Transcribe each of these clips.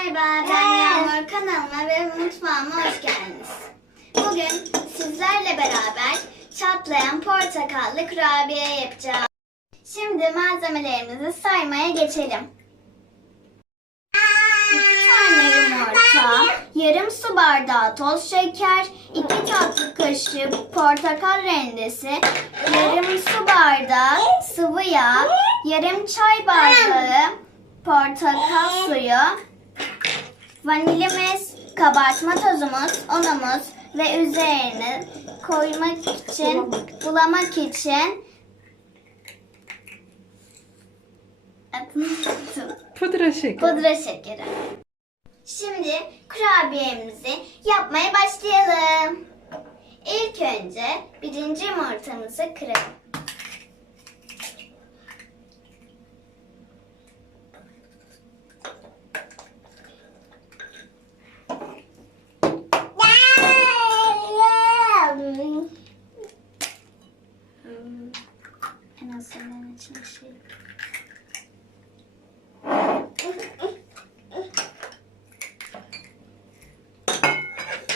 Merhaba, ben Yağmur kanalıma ve mutfağıma hoş geldiniz. Bugün sizlerle beraber çatlayan portakallı kurabiye yapacağız. Şimdi malzemelerimizi saymaya geçelim. İki tane yumurta, yarım su bardağı toz şeker, iki tatlı kaşığı portakal rendesi, yarım su bardağı sıvı yağ, yarım çay bardağı portakal suyu, vanilimiz, kabartma tozumuz, unumuz ve üzerine koymak için, bulamak için. Pudra şekeri. Pudra şekeri. Şimdi kurabiyemizi yapmaya başlayalım. İlk önce birinci yumurtamızı kıralım. Hmm, En içine şey.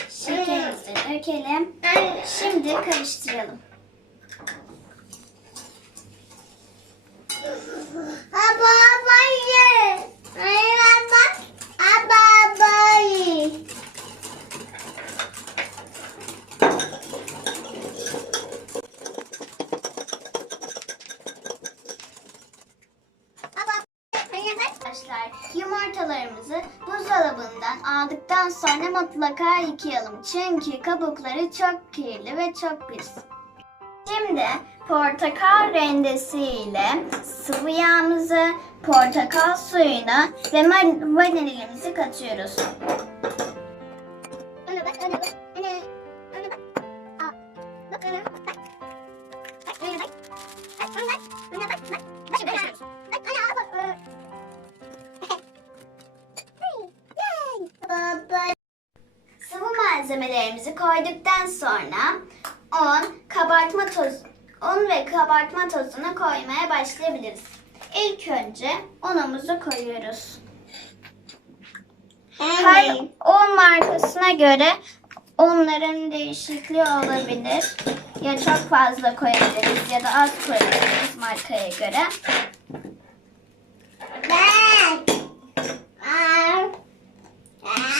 Şekerimizi dökelim. Şimdi karıştıralım. Arkadaşlar yumurtalarımızı buzdolabından aldıktan sonra mutlaka yıkayalım. Çünkü kabukları çok kirli ve çok pis. Şimdi portakal rendesiyle sıvı yağımızı, portakal suyunu ve vanilyamızı katıyoruz. Toz, un ve kabartma tozunu koymaya başlayabiliriz. İlk önce unumuzu koyuyoruz. Her un markasına göre unların değişikliği olabilir. Ya çok fazla koyabiliriz ya da az koyabiliriz markaya göre.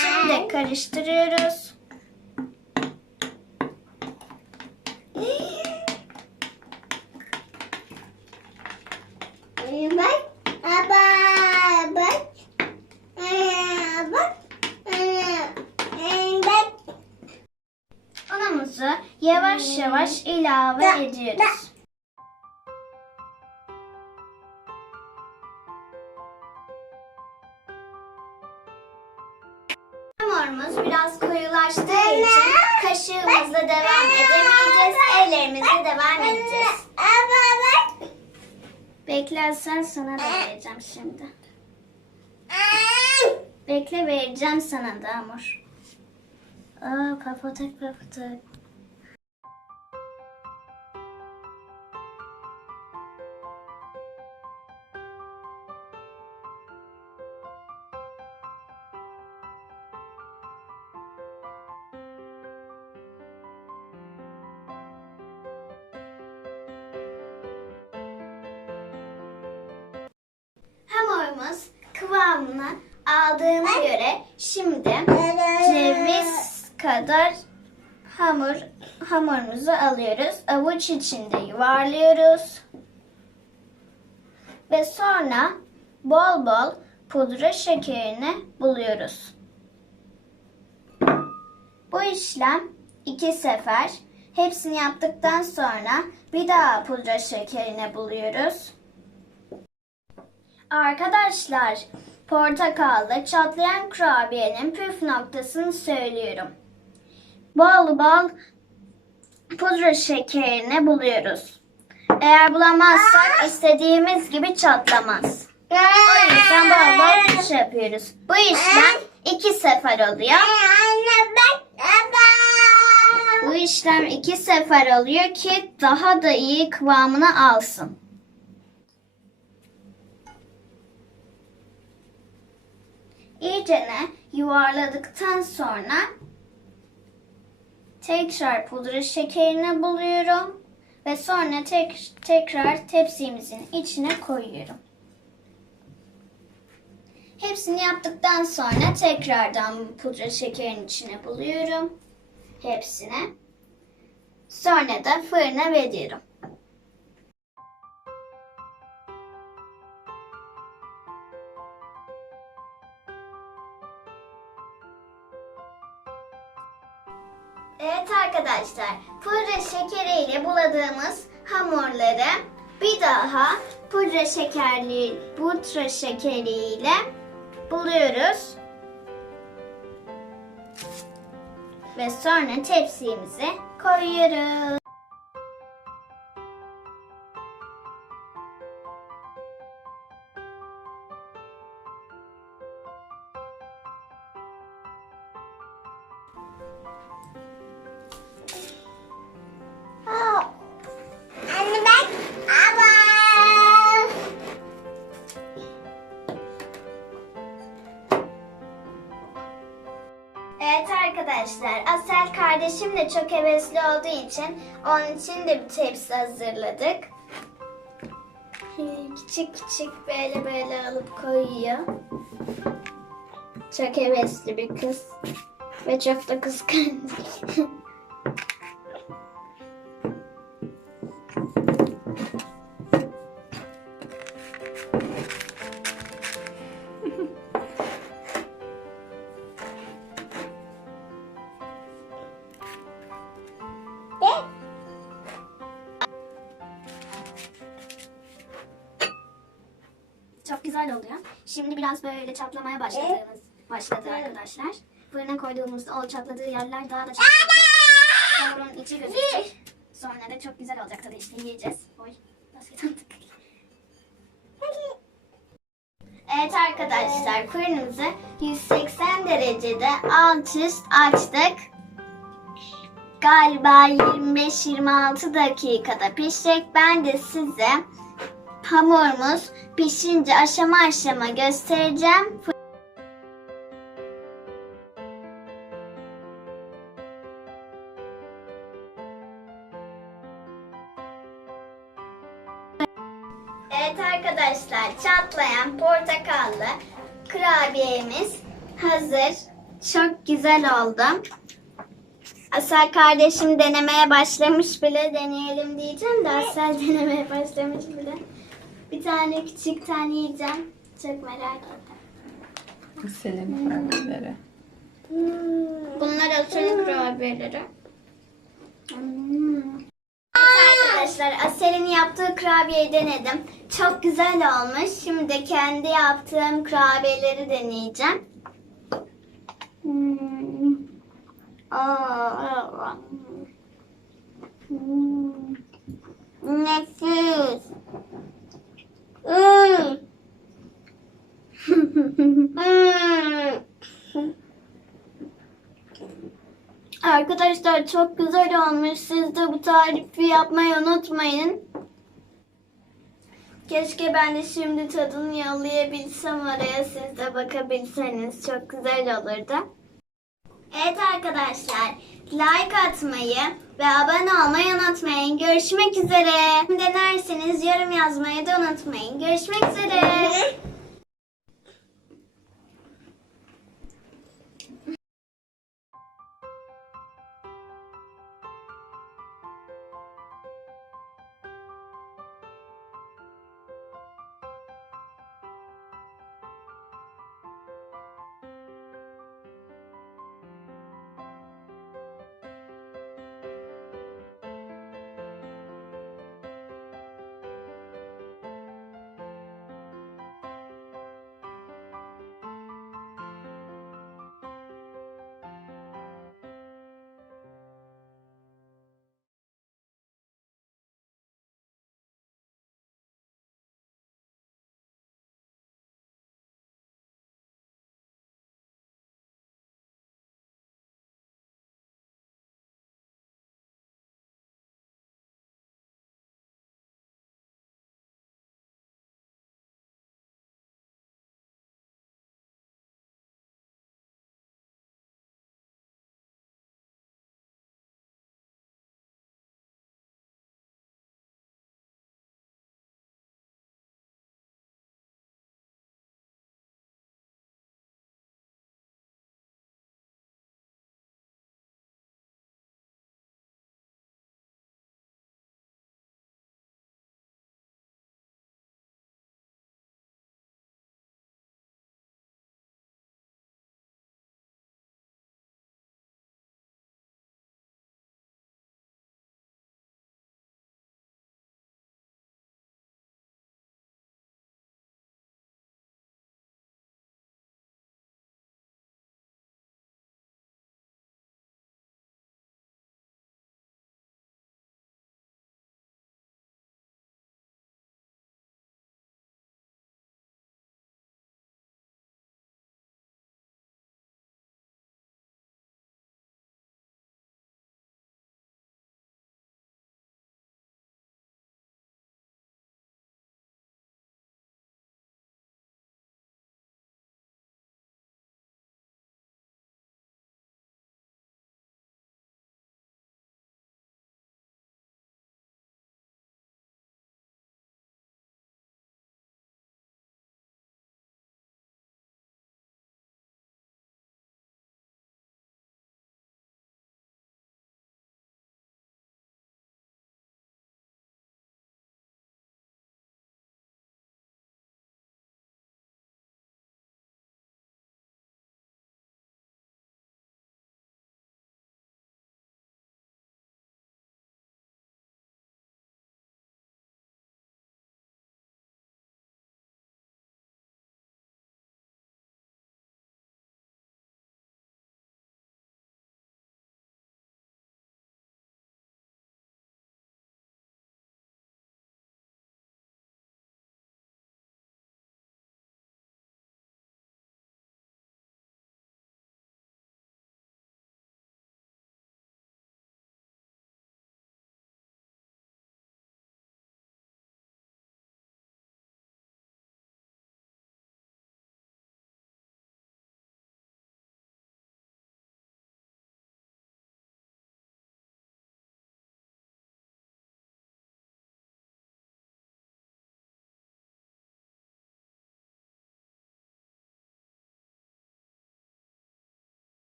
Şimdi karıştırıyoruz. Yavaş ilave ediyoruz. Hamurumuz biraz koyulaştığı için kaşığımızla devam edemeyeceğiz. Ellerimizle devam edeceğiz. Beklersen sana da vereceğim şimdi. Bekle vereceğim sana da hamur. Aa papatık papatık. Aldığına göre şimdi ceviz kadar hamur hamurumuzu alıyoruz. Avuç içinde yuvarlıyoruz. Ve sonra bol bol pudra şekerini buluyoruz. Bu işlem iki sefer. Hepsini yaptıktan sonra bir daha pudra şekerini buluyoruz. Arkadaşlar, portakallı çatlayan kurabiyenin püf noktasını söylüyorum. Bol bol pudra şekerini buluyoruz. Eğer bulamazsak istediğimiz gibi çatlamaz. O yüzden bol bol pudra yapıyoruz. Bu işlem iki sefer oluyor. Bu işlem iki sefer oluyor ki daha da iyi kıvamını alsın. İyicene yuvarladıktan sonra tekrar pudra şekerini buluyorum ve sonra tek, tekrar tepsimizin içine koyuyorum. Hepsini yaptıktan sonra tekrardan pudra şekerin içine buluyorum. Hepsini. Sonra da fırına veriyorum. Evet arkadaşlar, pudra şekeriyle buladığımız hamurları bir daha pudra şekerli pudra şekeriyle buluyoruz. Ve sonra tepsimize koyuyoruz. Evet arkadaşlar, Asel kardeşim de çok hevesli olduğu için onun için de bir tepsi hazırladık. Küçük küçük böyle böyle alıp koyuyor. Çok hevesli bir kız. Ve çok da kıskanç. Şimdi biraz böyle çatlamaya başladığımız başladı arkadaşlar. Fırına koyduğumuzda o çatladığı yerler daha da çatlayacak. Hamurun içi gözükecek. Sonra da çok güzel olacak tadı işte yiyeceğiz. Oy, basket attık. Evet arkadaşlar fırınımızı 180 derecede alt üst açtık. Galiba 25-26 dakikada pişecek. Ben de size hamurumuz pişince aşama aşama göstereceğim. Evet arkadaşlar çatlayan portakallı kurabiyemiz hazır. Çok güzel oldu. Asel kardeşim denemeye başlamış bile. Deneyelim diyeceğim de Asel denemeye başlamış bile. Bir tane küçük tane yiyeceğim. Çok merak ettim. Senin kurabiyeleri. Bunlar Asel'in kurabiyeleri. Evet arkadaşlar Asel'in yaptığı kurabiyeyi denedim. Çok güzel olmuş. Şimdi de kendi yaptığım kurabiyeleri deneyeceğim. Hmm. Aa, hmm. Nefis. Hmm. Hmm. Arkadaşlar çok güzel olmuş. Siz de bu tarifi yapmayı unutmayın. Keşke ben de şimdi tadını yollayabilsem oraya siz de bakabilseniz çok güzel olurdu. Evet arkadaşlar like atmayı ve abone olmayı unutmayın. Görüşmek üzere. Denerseniz yorum yazmayı da unutmayın. Görüşmek üzere.